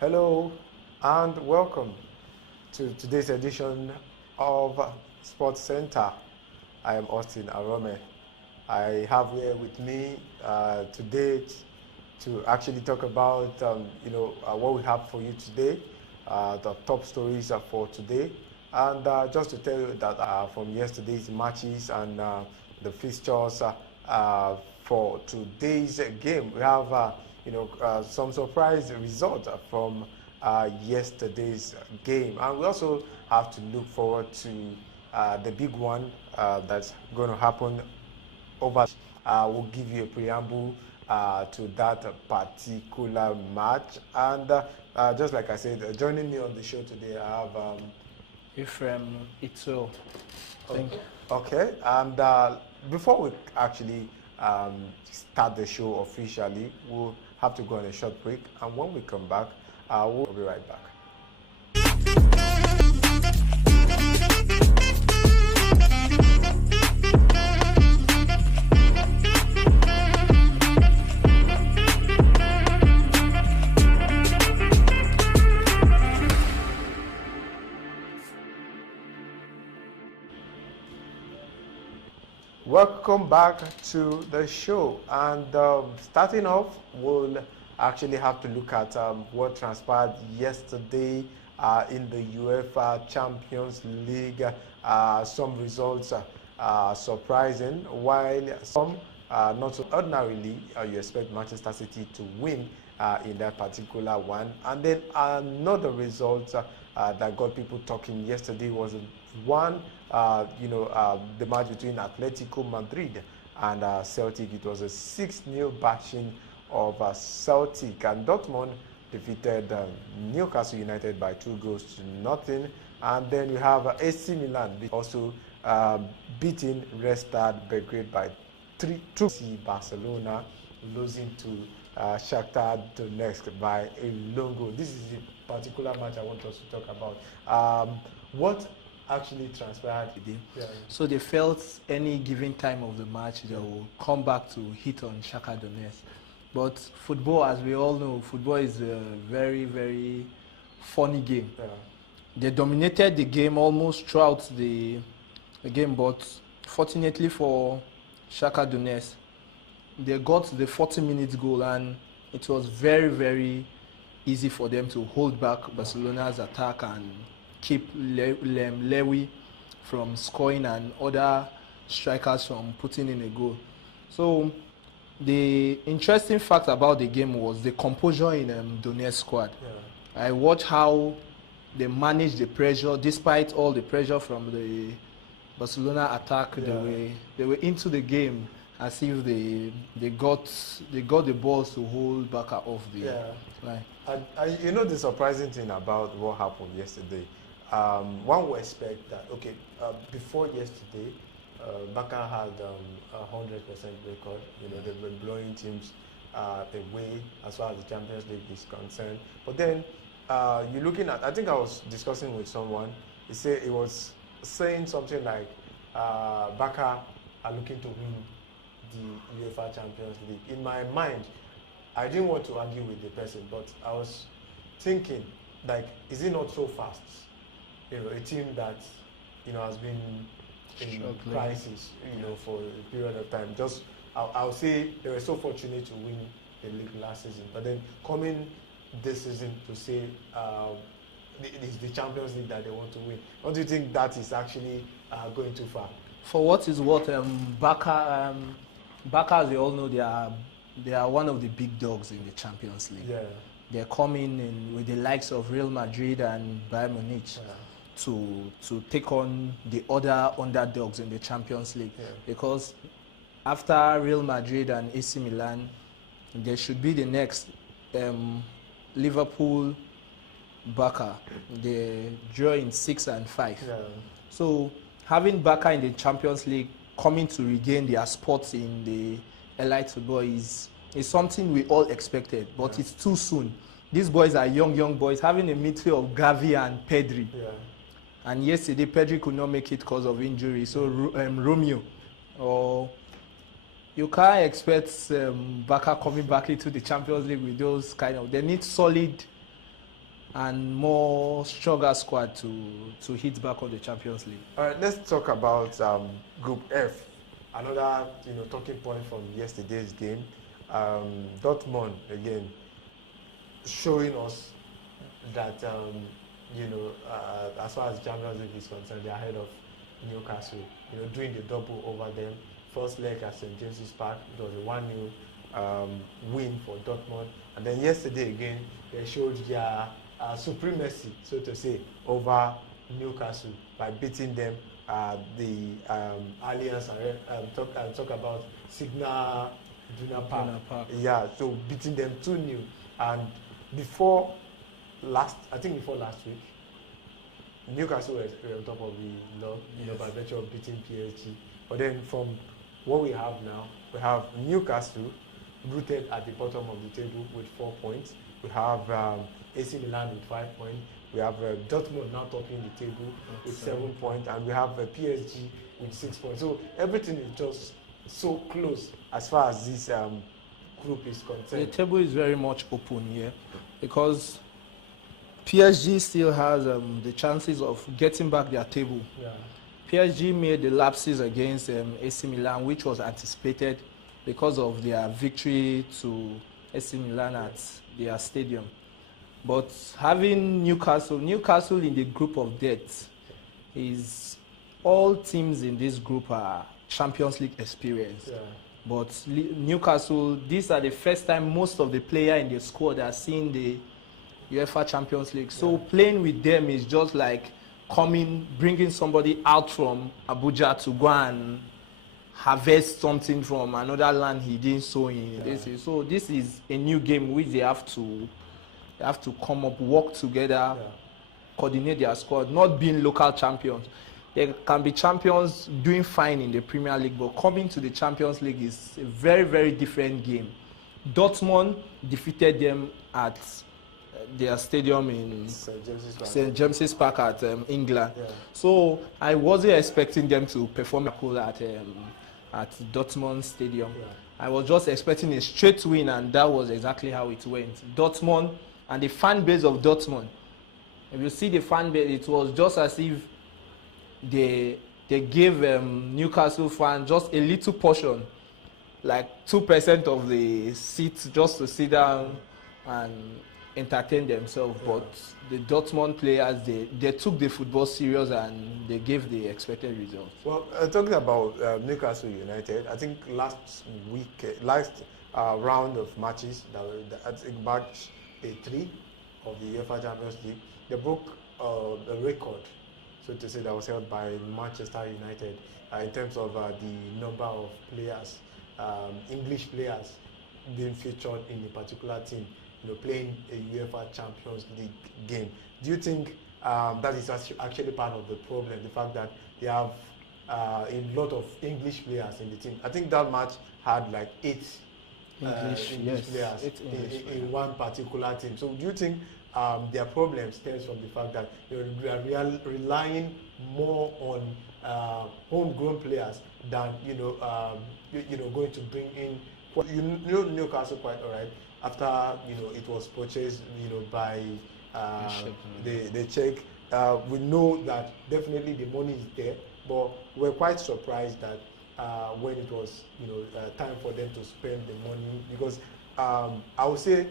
Hello and welcome to today's edition of Sports Center. I am Austin Arome. I have here with me today to actually talk about what we have for you today, the top stories for today, and just to tell you that from yesterday's matches and the fixtures for today's game, we have some surprise results from yesterday's game, and we also have to look forward to the big one that's going to happen over. We'll give you a preamble to that particular match, and just like I said, joining me on the show today, I have Ephraim Ito. Okay, and before we actually start the show officially, we'll have to go on a short break, and when we come back, we'll be right back. Welcome back to the show, and starting off, we'll actually have to look at what transpired yesterday in the UEFA Champions League. Some results surprising, while some not so. Ordinarily, you expect Manchester City to win in that particular one, and then another result that got people talking yesterday was one. The match between Atletico Madrid and Celtic. It was a 6-0 bashing of Celtic, and Dortmund defeated Newcastle United by 2-0. And then you have AC Milan also beating Red Star Belgrade by 3-2. Barcelona losing to Shakhtar Donetsk by a long goal. This is the particular match I want us to talk about. What actually transpired today? Yeah. So they felt any given time of the match they will come back to hit on Shakhtar Donetsk. But football, as we all know, football is a very, very funny game. Yeah. They dominated the game almost throughout the game, but fortunately for Shakhtar Donetsk, they got the 40-minute goal, and it was very, very easy for them to hold back Barcelona's attack and keep Lewy from scoring and other strikers from putting in a goal. So the interesting fact about the game was the composure in Donetsk squad. Yeah. I watched how they managed the pressure despite all the pressure from the Barcelona attack. Yeah. They were into the game as if they got the balls to hold back off the line. And the surprising thing about what happened yesterday, one would expect that, before yesterday, Barca had a 100% record. They were blowing teams away as far as the Champions League is concerned. But then you're looking at, I think I was discussing with someone, he was saying something like Barca are looking to win the UEFA Champions League. In my mind, I didn't want to argue with the person, but I was thinking, like, is it not so fast? A team that has been in crisis, for a period of time. Just, I'll say they were so fortunate to win the league last season, but then coming this season to say it's the Champions League that they want to win. Don't you think that is actually going too far? For what is what, Barca, as we all know, they are one of the big dogs in the Champions League. Yeah. They're coming in with the likes of Real Madrid and Bayern Munich. Yeah. To take on the other underdogs in the Champions League. Yeah. Because after Real Madrid and AC Milan, there should be the next Liverpool, Barca. They draw in 6 and 5. Yeah. So having Barca in the Champions League coming to regain their spots in the elite football is something we all expected, but it's too soon. These boys are young boys, having a midfield of Gavi and Pedri. Yeah. And yesterday, Pedri could not make it because of injury. So Romeo, you can't expect Barca coming back into the Champions League with those kind of. They need solid and more stronger squad to hit back on the Champions League. All right, let's talk about Group F. Another talking point from yesterday's game. Dortmund again showing us that as far as Champions League is concerned, they're ahead of Newcastle. Doing the double over them. First leg at St James's Park, it was a 1-0 win for Dortmund, and then yesterday again they showed their supremacy, so to say, over Newcastle by beating them at the Allianz. Talk about Signal Iduna Park. Yeah, so beating them 2-0, and before last week, Newcastle were on top of the log, by virtue of beating PSG. But then from what we have now, we have Newcastle rooted at the bottom of the table with 4 points. We have AC Milan with 5 points. We have Dortmund now topping the table with 7 points, and we have PSG with 6 points. So everything is just so close as far as this group is concerned. The table is very much open here because PSG still has the chances of getting back their table. Yeah. PSG made the lapses against AC Milan, which was anticipated because of their victory to AC Milan at their stadium. But having Newcastle in the group of death, is all teams in this group are Champions League experienced. Yeah. But Newcastle, these are the first time most of the players in the squad are seeing the UEFA Champions League. So playing with them is just like bringing somebody out from Abuja to go and harvest something from another land he didn't sow in. Yeah. So this is a new game which they have to come up, work together, coordinate their squad, not being local champions. They can be champions doing fine in the Premier League, but coming to the Champions League is a very, very different game. Dortmund defeated them at their stadium in St James's Park at England. Yeah. So I wasn't expecting them to perform at Dortmund Stadium. Yeah. I was just expecting a straight win, and that was exactly how it went. Dortmund and the fan base of Dortmund. If you see the fan base, it was just as if they gave Newcastle fans just a little portion, like 2% of the seats, just to sit down and entertain themselves. Yeah. But the Dortmund players, they took the football serious and they gave the expected results. Well, talking about Newcastle United, I think last round of matches, I think match 3 of the UEFA Champions League, they broke the record, so to say, that was held by Manchester United in terms of the number of players, English players, being featured in a particular team, playing a UEFA Champions League game. Do you think that is actually part of the problem, the fact that they have a lot of English players in the team? I think that match had like 8 English players in one particular team. So do you think their problem stems from the fact that they are relying more on homegrown players than going to bring in Newcastle quite all right after it was purchased by the Czech. We know that definitely the money is there, but we're quite surprised that when it was time for them to spend the money, because I would say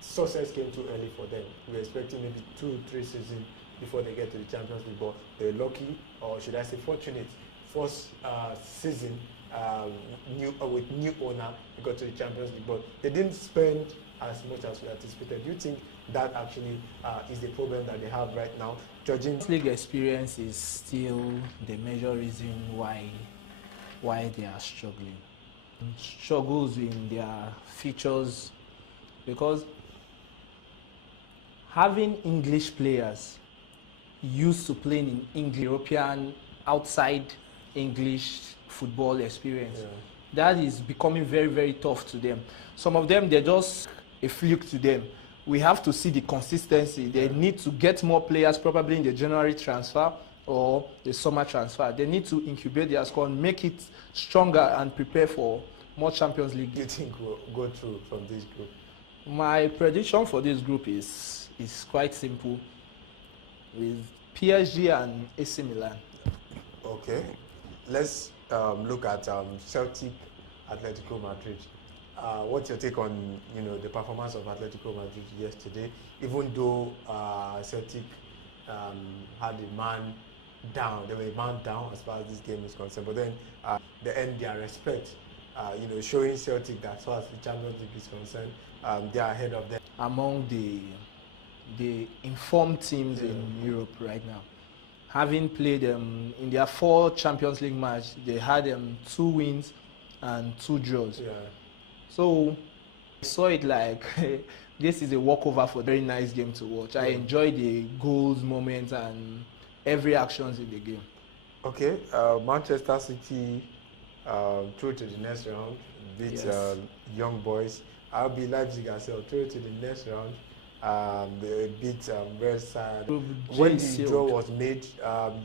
success came too early for them. We were expecting maybe 2-3 seasons before they get to the Champions League, but they're lucky, or should I say fortunate, first season with new owner, they got to the Champions League, but they didn't spend as much as we anticipated. Do you think that actually is the problem that they have right now? Judging league experience is still the major reason why they are struggling. Struggles in their features, because having English players used to playing in English, European, outside English football experience, that is becoming very, very tough to them. Some of them, they're just a fluke to them. We have to see the consistency. They need to get more players, probably in the January transfer or the summer transfer. They need to incubate their squad, make it stronger, and prepare for more Champions League. Do you think will go through from this group? My prediction for this group is quite simple, with PSG and AC Milan. Okay, let's look at Celtic, Atletico Madrid. What's your take on the performance of Atletico Madrid yesterday? Even though Celtic had a man down, they were a man down as far as this game is concerned, but then they earned their respect. Showing Celtic that as far as the Champions League is concerned, they are ahead of them. Among the informed teams in Europe right now, having played in their 4 Champions League matches, they had 2 wins and 2 draws. Yeah. So I saw it like this is a walkover for a very nice game to watch. I enjoyed the goals, moments, and every actions in the game. Okay, Manchester City through to the next round, beat Young Boys. RB Leipzig as well through to the next round. They beat West Side. When the draw was made,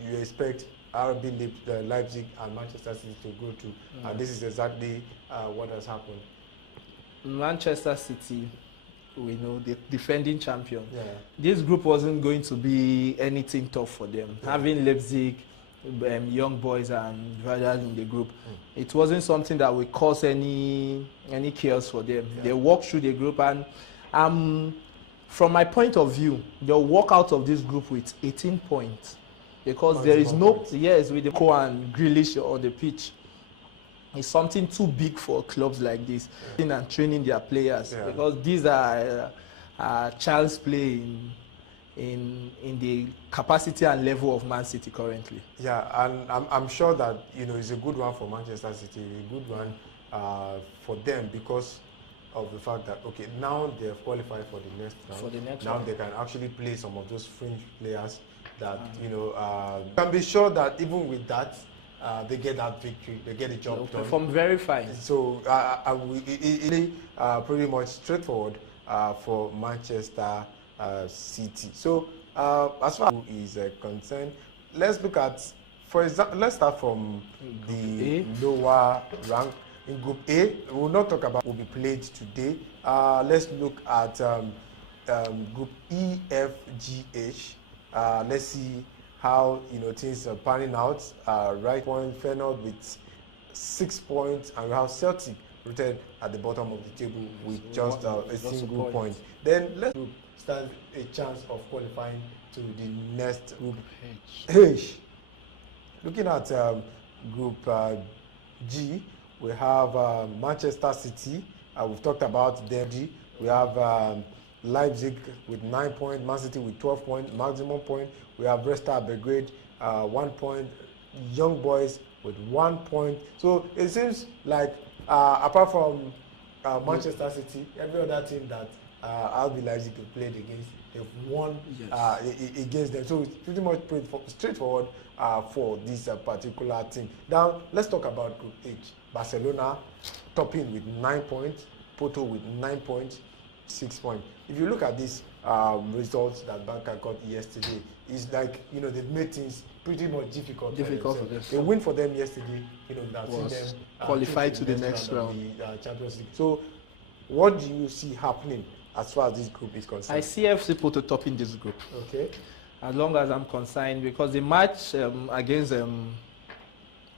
you expect RB Leipzig and Manchester City to go to, and this is exactly what has happened. Manchester City, we know, the defending champion. Yeah. This group wasn't going to be anything tough for them. Yeah. Having Leipzig, Young Boys, and Werder in the group, it wasn't something that would cause any chaos for them. Yeah. They walked through the group, and from my point of view, they'll walk out of this group with 18 points, because there is no with the Co and Grealish on the pitch. It's something too big for clubs like this, and training their players, because these are child's play in the capacity and level of Man City currently. Yeah, and I'm sure that it's a good one for Manchester City, a good one for them, because of the fact that now they have qualified for the next round. Now they can actually play some of those fringe players that can be sure that even with that. They get that victory, they get the job done. Perform very fine. So it's pretty much straightforward for Manchester City. So as far as is concerned, let's look at, for example, let's start from the lower rank. In Group A, we will not talk about what will be played today. Let's look at Group E, F, G, H. Let's see how things are panning out. Right point, Feyenoord with 6 points, and we have Celtic rooted at the bottom of the table with just a single point. Then let's stand a chance of qualifying to the next Group H. Looking at Group G, we have Manchester City. We've talked about them. We have Leipzig with 9 points, Man City with 12 points, maximum point. We have Red Star Belgrade, 1 point, Young Boys with 1 point. So it seems like apart from Manchester City, every other team that RB Leipzig played against, they've won against them. So it's pretty much straightforward for this particular team. Now let's talk about Group H. Barcelona topping with 9 points, Porto with 9 points, 6 points. If you look at these results that Barca got yesterday, it's like they've made things pretty much difficult for them. The win for them yesterday, that seen them qualified to the next round, the Champions League. So, what do you see happening as far as this group is concerned? I see FC Porto topping this group. Okay. As long as I'm concerned, because the match against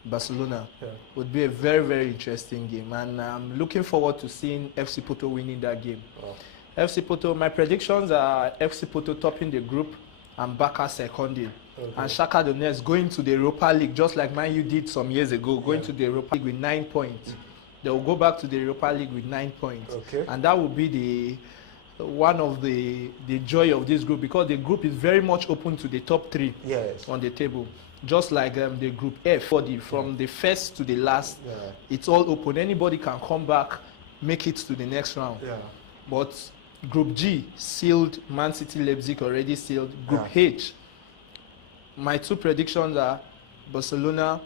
Barcelona would be a very, very interesting game, and I'm looking forward to seeing FC Porto winning that game. FC Porto, my predictions are FC Porto topping the group and Barca seconding, and Shakhtar Donetsk going to the Europa League, just like Man U did some years ago, going to the Europa League with 9 points. They will go back to the Europa League with 9 points, and that will be one of the joy of this group, because the group is very much open to the top 3 on the table. Just like the Group F, from the first to the last, it's all open. Anybody can come back, make it to the next round. But Group G, sealed. Man City, Leipzig already sealed. Group H, my 2 predictions are Barcelona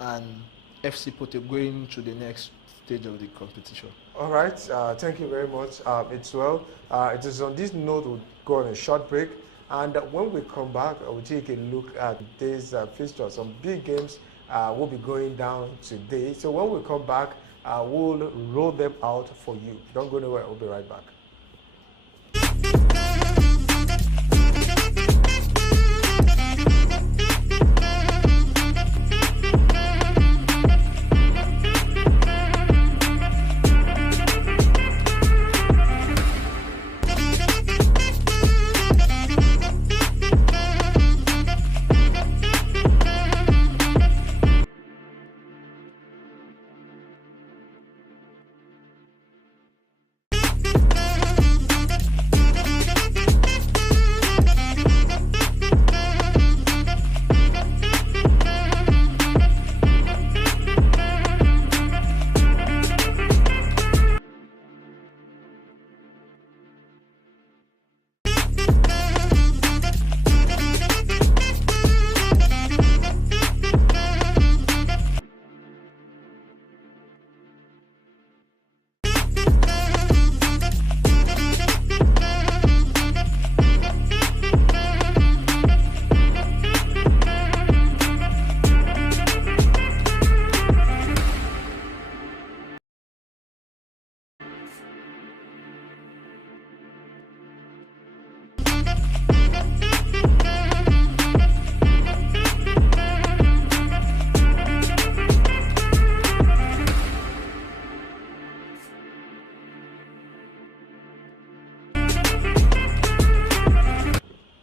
and FC Porto going to the next stage of the competition. All right, thank you very much. It's well. It is on this note we'll go on a short break. And when we come back, we'll take a look at today's fixture. Some big games will be going down today. So when we come back, we'll roll them out for you. Don't go nowhere. We'll be right back.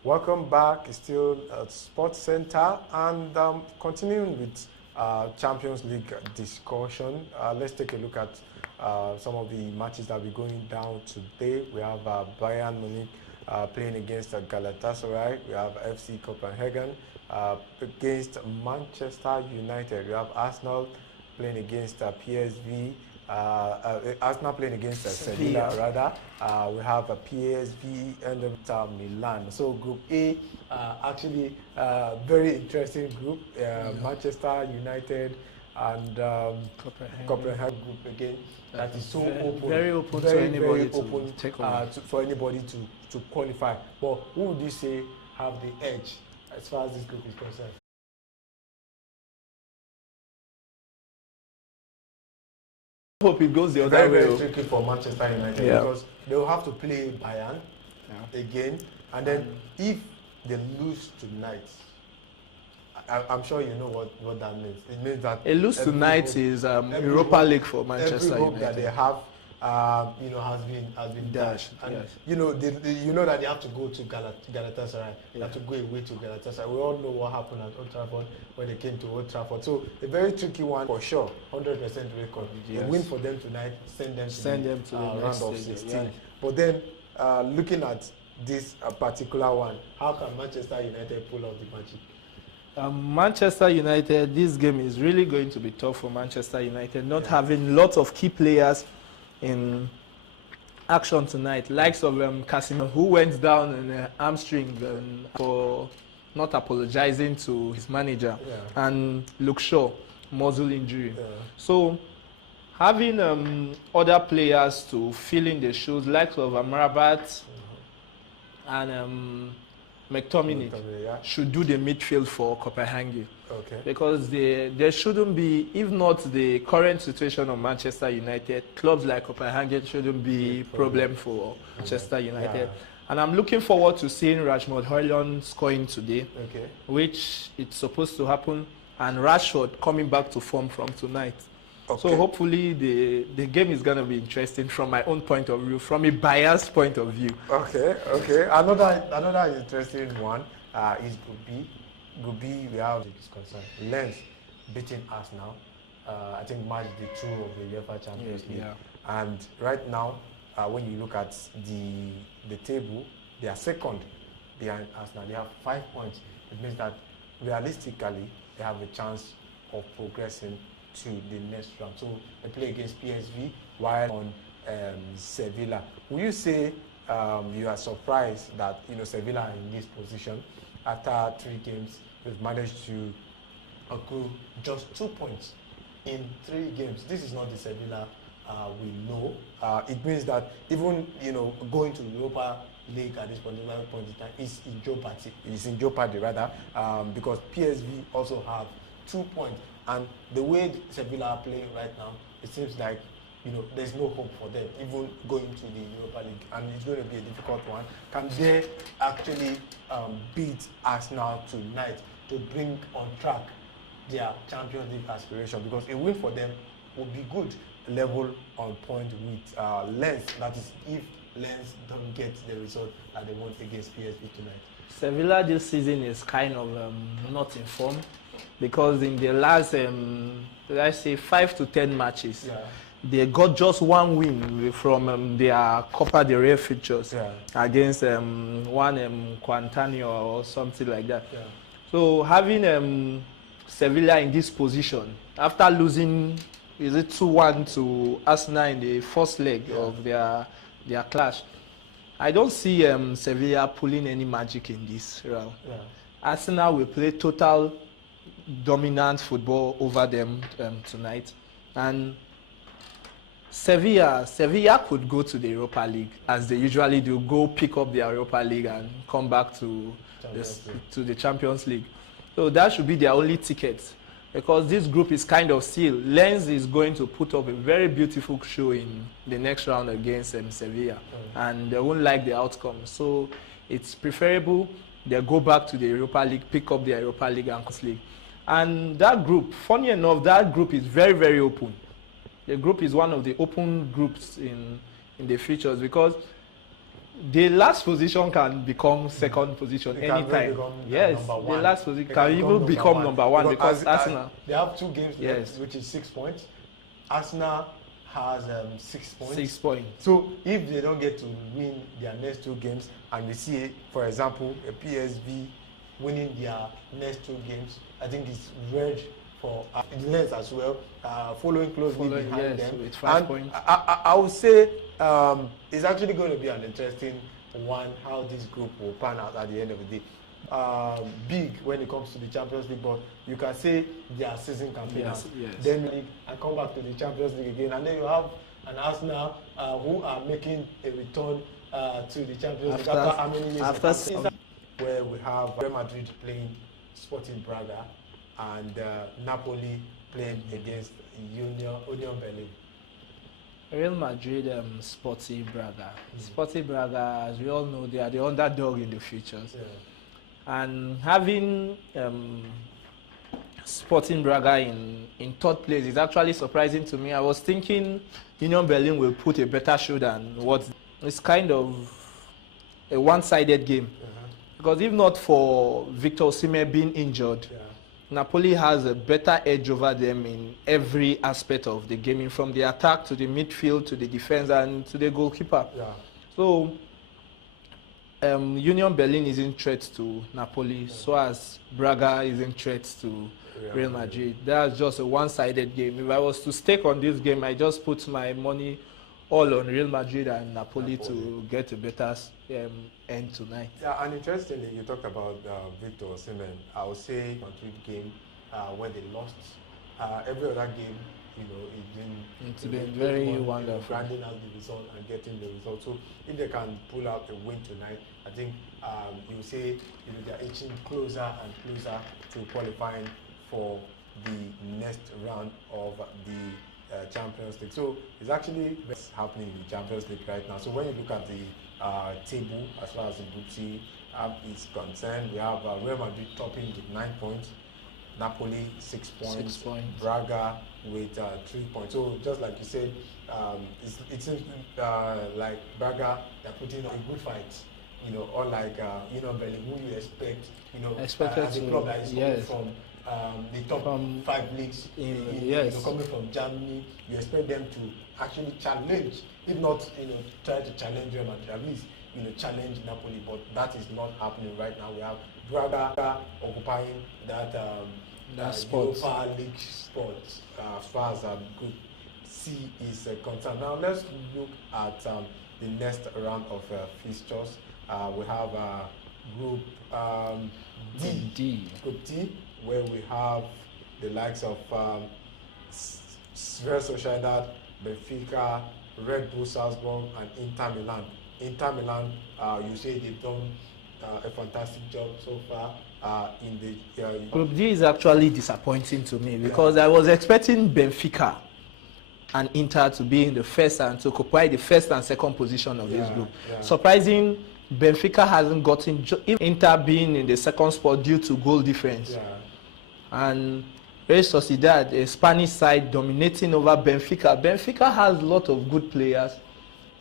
Welcome back. It's still at Sports Center and continuing with Champions League discussion. Let's take a look at some of the matches that will be going down today. We have Bayern Munich playing against Galatasaray. We have FC Copenhagen against Manchester United. We have Arsenal playing against PSV. Arsenal playing against Sevilla, rather. We have a PSV and Milan. So Group A, actually very interesting group. Manchester United and Copenhagen group again. That is so open, very open very, to anybody very open to take over. for anybody to qualify. But who would you say have the edge as far as this group is concerned? Hope it goes the other Very, way. very tricky for Manchester United because they will have to play Bayern again, and then if they lose tonight, I'm sure you know what that means. It means that A lose tonight is Europa League for Manchester every hope United. that they have, has been dashed. And you know, you know that they have to go to Galatasaray. They have to go away to Galatasaray. We all know what happened at Old Trafford when they came to Old Trafford. So a very tricky one for sure. 100% record. A win for them tonight, send them to the round of 16. Yes. But then, looking at this particular one, how can Manchester United pull off the magic? Manchester United, this game is really going to be tough for Manchester United, not having lots of key players in action tonight, likes of Casemiro, who went down in an hamstring for not apologizing to his manager, and Luke Shaw, muscle injury. So having other players to fill in the shoes, likes of Amrabat and McTominay should do the midfield for Copenhagen. Because there shouldn't be, if not the current situation of Manchester United, clubs like Copenhagen shouldn't be a problem for Manchester United. And I'm looking forward to seeing Rasmus Højlund scoring today, which it's supposed to happen, and Rashford coming back to form from tonight. So hopefully the game is going to be interesting from my own point of view, from a biased point of view. Another interesting one is Group B. Group B, we have this concern. Lens beating Arsenal. I think match the 2 of the UEFA Champions League. And right now, when you look at the table, they are second behind Arsenal. They have 5 points. It means that realistically, they have a chance of progressing to the next round. So they play against PSV while on Sevilla. Will you say you are surprised that Sevilla are in this position after 3 games? They've managed to accrue just 2 points in 3 games. This is not the Sevilla we know. It means that even going to Europa League at this particular point in time is in jeopardy. It's in jeopardy rather, because PSV also have 2 points. And the way Sevilla are playing right now, it seems like there's no hope for them, even going to the Europa League, and it's going to be a difficult one. Can they actually beat Arsenal tonight to bring on track their Champions League aspiration? Because a win for them would be good, level on point with Lens. That is, if Lens don't get the result that they want against PSV tonight. Sevilla this season is kind of not in form, because in the last, let's say 5 to 10 matches, they got just 1 win from their Copa del Rey fixtures against one Quintana or something like that. So having Sevilla in this position, after losing, is it 2-1 to Arsenal in the first leg of their clash, I don't see Sevilla pulling any magic in this round. Arsenal will play total dominant football over them tonight, and Sevilla could go to the Europa League as they usually do, go pick up their Europa League and come back to the Champions League. So that should be their only ticket, because this group is kind of sealed. Lens is going to put up a very beautiful show in the next round against Sevilla, and they won't like the outcome. So it's preferable they go back to the Europa League, pick up the Europa League and Conference League. And that group, funny enough, that group is very, very open. The group is one of the open groups in the features, because the last position can become second position It can really anytime. become, Yes, number the one. last position They can even become number one because as Arsenal. they have 2 games left, Yes. which is 6 points. Arsenal has 6 points. 6 points. So if they don't get to win their next 2 games, and we see, for example, a PSV winning their next 2 games, I think it's red for Lens as well, following closely behind them. with 5 and points. I would say it's actually going to be an interesting one how this group will pan out at the end of the day. Big when it comes to the Champions League, but you can say their season campaign, then league and come back to the Champions League again, and then you have an Arsenal who are making a return to the Champions League after how many years? Where we have Real Madrid playing Sporting Braga and Napoli playing against Union Berlin. Real Madrid, Sporting Braga. Sporting Braga, as we all know, they are the underdog in the futures. Yeah. And having Sporting Braga in third place is actually surprising to me. I was thinking Union Berlin will put a better show than what it's kind of a one-sided game. Because if not for Victor Osimhen being injured, Napoli has a better edge over them in every aspect of the game, from the attack to the midfield to the defense and to the goalkeeper. Yeah. So Union Berlin is in threat to Napoli, so as Braga is in threat to Real Madrid. That's just a one-sided game. If I was to stake on this game, I just put my money all on Real Madrid and Napoli to get a better end tonight. Yeah, and interestingly, you talked about Victor Osimhen. I would say Madrid game where they lost. Every other game, it's been very wonderful. Grinding out the result and getting the result. So if they can pull out a win tonight, I think you say they're inching closer and closer to qualifying for the next round of the Champions League. So it's actually what's happening in the Champions League right now. So when you look at the table as far as the Group C is concerned, we have Real Madrid topping with 9 points, Napoli 6 points, Braga with 3 points. So just like you said, it seems like Braga, they're putting a good fight. Unlike Berlin, who you expect, as a club that is coming from the top 5 leagues, coming from Germany, you expect them to actually challenge, if not, try to challenge Real Madrid, at least, challenge Napoli, but that is not happening right now. We have Braga occupying that Europa League spot as far as Group C is concerned. Now let's look at the next round of fixtures. We have Group D. Group D, where we have the likes of Real Sociedad, Benfica, Red Bull Salzburg, and Inter Milan. Inter Milan, you say they've done a fantastic job so far in the... Group D is actually disappointing to me because I was expecting Benfica and Inter to be in the first and to occupy the first and second position of this group. Surprising, Benfica hasn't gotten Inter being in the second spot due to goal difference. And Real Sociedad, a Spanish side, dominating over Benfica. Benfica has a lot of good players,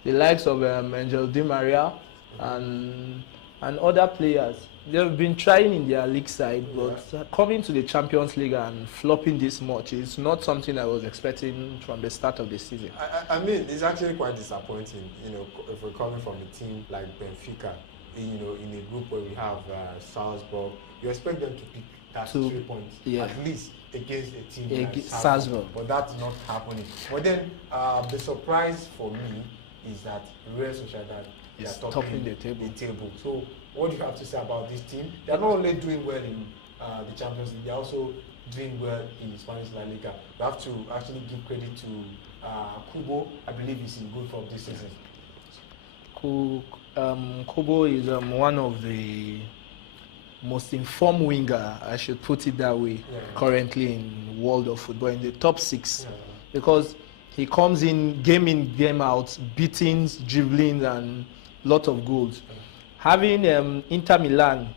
the likes of Angel Di Maria and other players. They've been trying in their league side, but coming to the Champions League and flopping this much is not something I was expecting from the start of the season. I mean, it's actually quite disappointing, if we're coming from a team like Benfica, in a group where we have Salzburg, you expect them to pick that 3 points, at least against a team like Salzburg. But that's not happening. But then, the surprise for me is that Real Sociedad is topping the table. So, what do you have to say about this team? They're not only doing well in the Champions League, they're also doing well in Spanish La Liga. We have to actually give credit to Kubo. I believe he's in good form this season. Kubo is one of the most informed winger, I should put it that way, currently in world of football, in the top 6. Because he comes in, game out, beatings, dribblings, and lot of goals. Having Inter Milan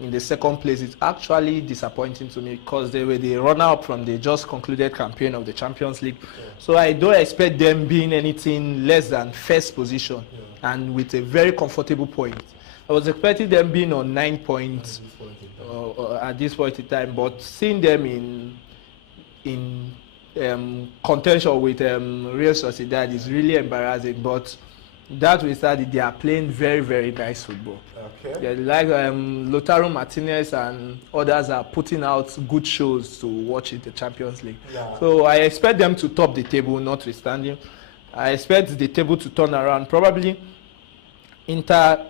in the second place is actually disappointing to me because they were the runner-up from the just concluded campaign of the Champions League. So I don't expect them being anything less than first position and with a very comfortable point. I was expecting them being on 9 points at this point in time, but seeing them in contention with Real Sociedad is really embarrassing. But that we started, they are playing very, very nice football. Okay. Yeah, like Lautaro Martinez and others are putting out good shows to watch in the Champions League. Yeah. So I expect them to top the table, notwithstanding. I expect the table to turn around. Probably Inter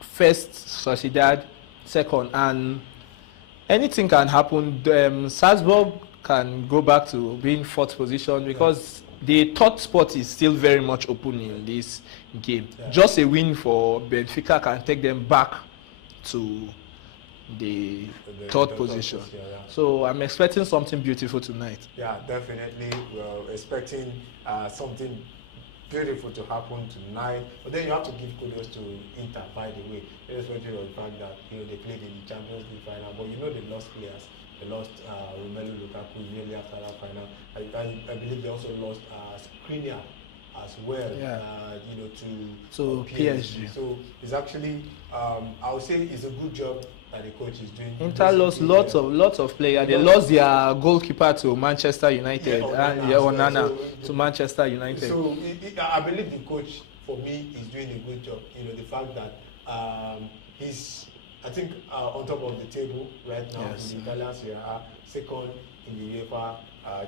first, Sociedad second, and anything can happen. Salzburg can go back to being fourth position because the third spot is still very much open in this game. Yeah. Just a win for Benfica can take them back to the third position. So I'm expecting something beautiful tonight. Yeah, definitely. We're expecting something beautiful to happen tonight. But then you have to give kudos to Inter, by the way, irrespective of the fact that they played in the Champions League final. But they lost players. They lost Romelu Lukaku immediately after that final. I believe they also lost Skriniar as well. Yeah. To PSG. So it's actually, I would say, it's a good job that the coach is doing. Inter lost lots of players. They lost their goalkeeper to Manchester United and Onana to Manchester United. So I believe the coach, for me, is doing a good job. The fact that he's, I think, on top of the table right now in the Italian Serie A, second in the UEFA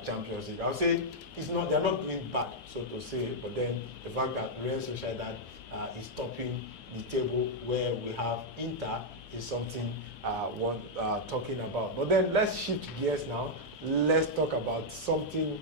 Champions League. I would say they're not doing bad, so to say, but then the fact that Real Sociedad is topping the table where we have Inter is something worth talking about. But then let's shift gears now. Let's talk about something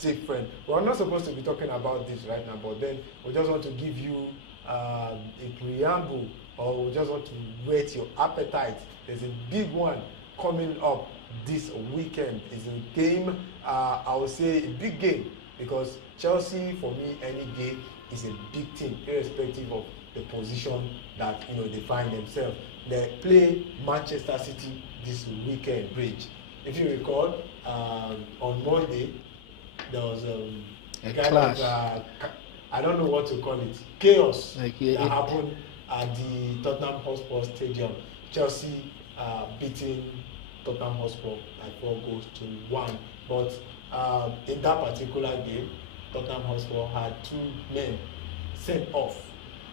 different. We're not supposed to be talking about this right now, but then we just want to give you a preamble, or we just want to whet your appetite. There's a big one coming up this weekend. It's a game, I would say a big game, because Chelsea, for me, any day is a big team, irrespective of the position that they find themselves. They play Manchester City this weekend, Bridge. If you recall, on Monday there was a clash. I don't know what to call it, chaos that happened at the Tottenham Hotspur Stadium. Chelsea beating Tottenham Hotspur at 4-1. But in that particular game, Tottenham Hotspur had 2 men sent off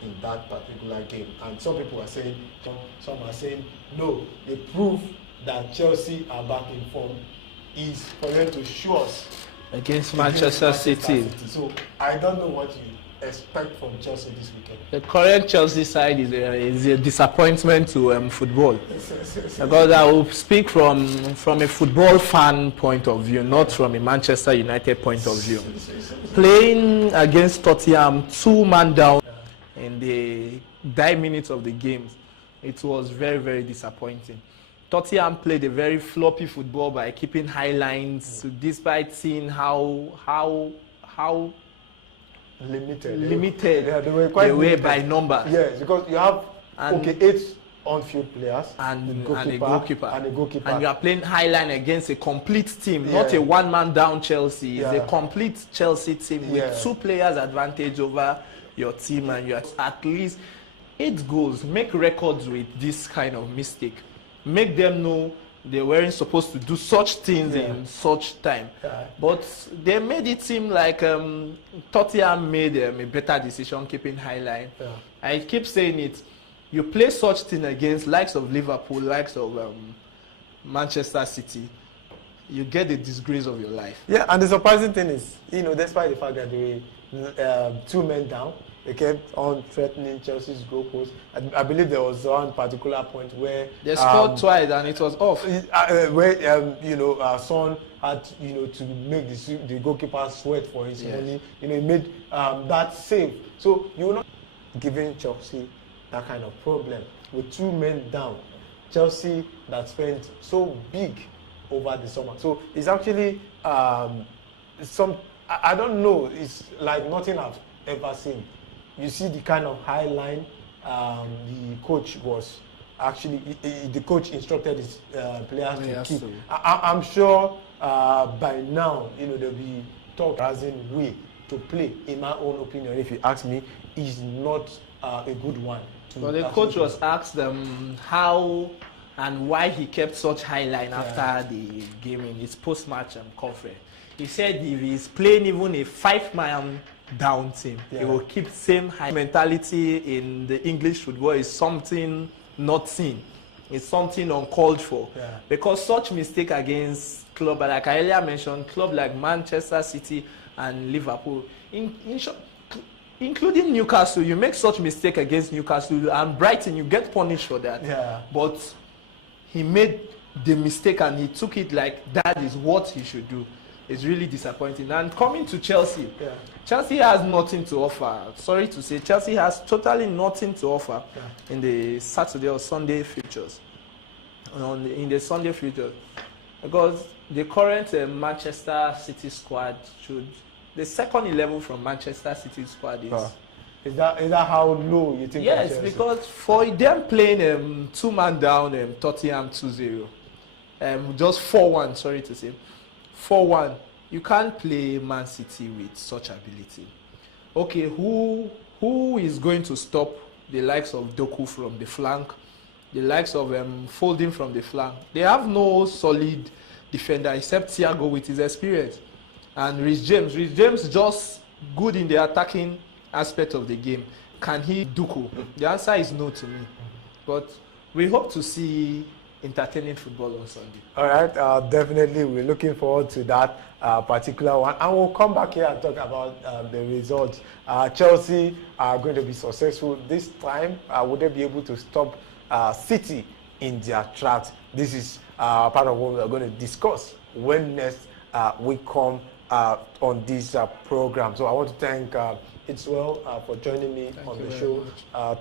in that particular game. And some people are saying, some are saying, no, the proof that Chelsea are back in form is for them to show us against Manchester City. So I don't know what you expect from Chelsea this weekend. The current Chelsea side is a disappointment to football. Because I will speak from a football fan point of view, not from a Manchester United point of view. Playing against Tottenham, 2-man down in the 9 minutes of the game, it was very, very disappointing. Tottenham played a very floppy football by keeping high lines, despite seeing how limited they were by numbers. Yes, because you have 8 on-field players and a goalkeeper. And you are playing high line against a complete team, not a one-man down Chelsea. It's a complete Chelsea team with 2 players advantage over your team, and you are at least 8 goals. Make records with this kind of mistake. Make them know they weren't supposed to do such things in such time. But they made it seem like Tottenham made a better decision keeping high line. I keep saying it. You play such thing against likes of Liverpool, likes of Manchester City, you get the disgrace of your life. Yeah, and the surprising thing is, despite the fact that they were 2 men down, they kept on threatening Chelsea's goal post. I believe there was one particular point where they scored twice and it was off. Where Son had to make the goalkeeper sweat for his money. He made that save. So you're not giving Chelsea that kind of problem with 2 men down. Chelsea that spent so big over the summer. So it's actually I don't know. It's like nothing I've ever seen. You see the kind of high line the coach was actually, the coach instructed his players to keep. I'm sure by now, there'll be talk as in way to play, in my own opinion, if you ask me, is not a good one. Well, the coach was asked how and why he kept such high line after the game in his post-match conference. He said if he's playing even a 5-man down team, he will keep same high mentality. In the English football is something not seen. It's something uncalled for. Because such mistake against club, like I earlier mentioned, club like Manchester City and Liverpool, including Newcastle, you make such mistake against Newcastle, and Brighton, you get punished for that. But he made the mistake and he took it like that is what he should do. It's really disappointing. And coming to Chelsea, Chelsea has nothing to offer. Sorry to say, Chelsea has totally nothing to offer in the Saturday or Sunday futures. In the Sunday futures, because the current Manchester City squad the second 11 from Manchester City squad is that how low you think? Yes, because for them playing 2-man down, Tottenham 2-0, just 4-1. Sorry to say, 4-1. You can't play Man City with such ability. Okay, who is going to stop the likes of Doku from the flank, the likes of Folding from the flank? They have no solid defender except Thiago with his experience. And Reece James just good in the attacking aspect of the game. Can he Doku? The answer is no to me. But we hope to see entertaining football on Sunday. All right, definitely we're looking forward to that particular one, and we'll come back here and talk about the results. Chelsea are going to be successful this time. Would they be able to stop City in their tracks? This is part of what we're going to discuss when next we come on this program. So I want to thank Itzwell for joining me on the show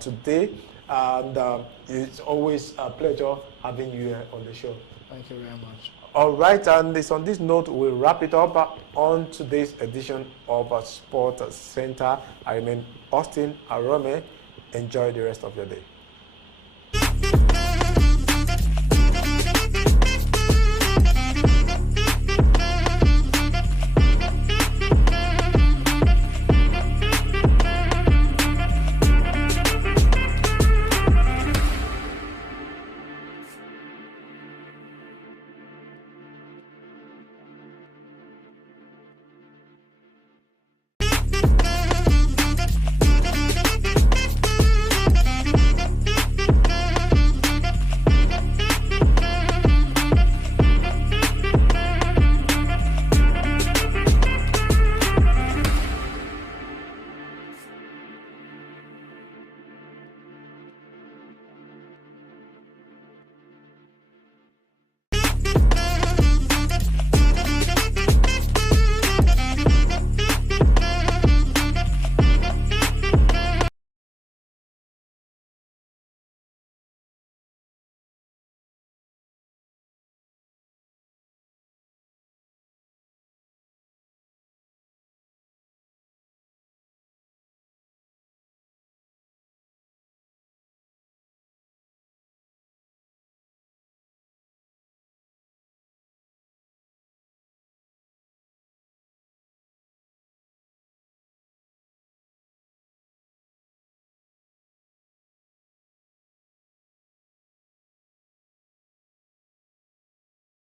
today. And it's always a pleasure having you here on the show. Thank you very much. All right, and it's on this note we'll wrap it up on today's edition of Sport Center. I remain Austin Arome. Enjoy the rest of your day.